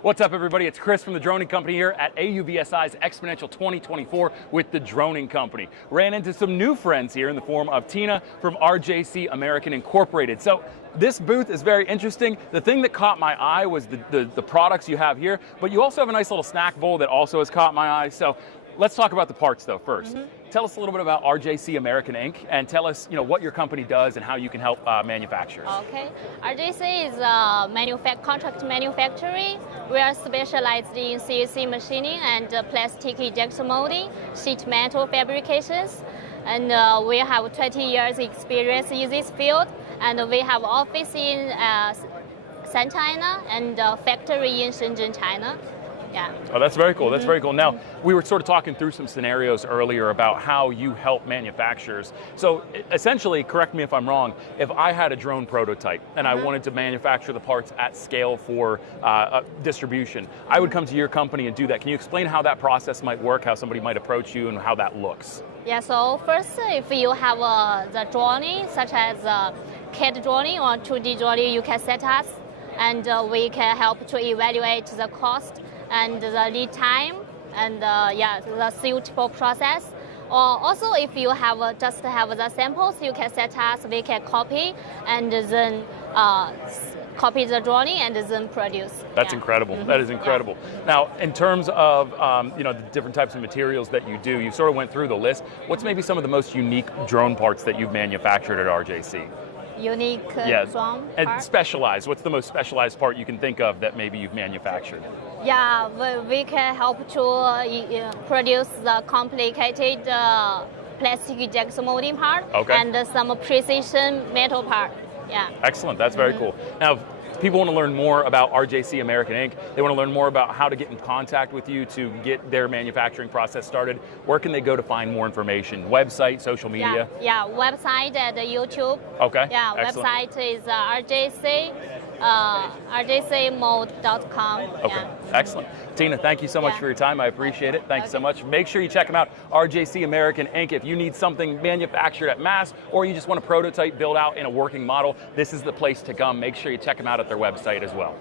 What's up, everybody? It's Chris from the Droning Company here at AUVSI's Xponential 2024 with the Droning Company. Ran into some new friends here in the form of Tina from RJC American Incorporated. So this booth is very interesting. The thing that caught my eye was the products you have here, but you also have a nice little snack bowl that also has caught my eye. So let's talk about the parts though first. Tell us a little bit about RJC American Inc. and tell us, what your company does and how you can help manufacturers. Okay, RJC is a contract manufacturing. We are specialized in CNC machining and plastic injection molding, sheet metal fabrications, and we have 20 years experience in this field. And we have office in San China and factory in Shenzhen, China. Yeah. Oh, that's very cool. That's very cool. Now, we were sort of talking through some scenarios earlier about how you help manufacturers. So essentially, correct me if I'm wrong, if I had a drone prototype and I wanted to manufacture the parts at scale for distribution, I would come to your company and do that. Can you explain how that process might work, how somebody might approach you and how that looks? Yeah, so first, if you have the drawing, such as CAD drawing or 2D drawing, you can set us and we can help to evaluate the cost and the lead time, and the suitable process. Or also, if you have just have the samples, you can set us. We can copy and then copy the drawing and then produce. That's incredible. That is incredible. Now, in terms of the different types of materials that you do, you sort of went through the list. What's maybe some of the most unique drone parts that you've manufactured at RJC? Unique drone and part? Specialized. What's the most specialized part you can think of that maybe you've manufactured? Yeah, we can help to produce the complicated plastic injection molding part and some precision metal part. Yeah. Excellent. That's very cool. Now, if people want to learn more about RJC American Inc., they want to learn more about how to get in contact with you to get their manufacturing process started, where can they go to find more information? Website, social media? Yeah, website and YouTube. Okay. Yeah, excellent. Website is rjcmold.com. Okay, yeah. Excellent. Tina, thank you so much for your time. I appreciate it. Thank you so much. Make sure you check them out, RJC American Inc. If you need something manufactured at mass or you just want a prototype built out in a working model, this is the place to come. Make sure you check them out at their website as well.